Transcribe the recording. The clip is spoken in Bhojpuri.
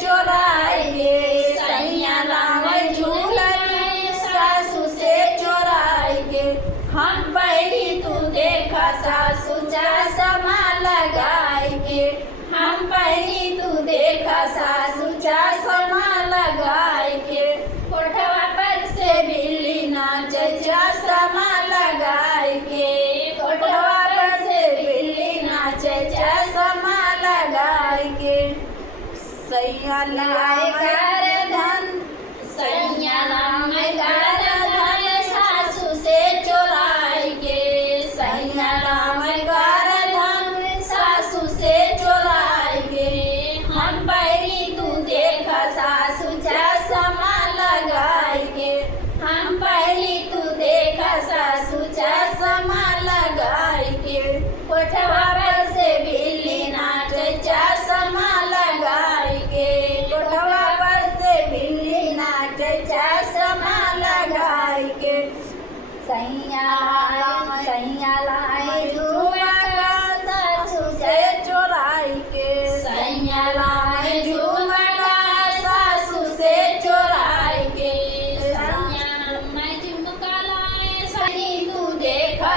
चोराए के, सैया लावे झूलन सासू से चोराए के। हम पहली तू देखा सासू चश्मा लगाए के, हम पहली तू देखा सासू चश्मा लगाए के। कोठवा पर से बिल्ली नाचे चश्मा लगाए के, कोठवा पर से बिल्ली नाचे चश्मा लगाए के। सैया लाए घर धन, सैया लाए घर धन सासू से चोराए के, सैया लाए घर धन सासू से चोराए के। हम पहली तू देखा सासू चश्मा लगाए के, हम पहली तू देखा सासू चश्मा लगाए के। कोठवा पर से बिल्ली नाचे चश्मा लगाए के, कोठवा पर से बिल्ली नाचे चश्मा लगाए के। सैया लाए झुमका सासू से चोराए के, सैया लाए झुमका सासू से चोराए के। सैया लाए झुमका लाए सही तू देखा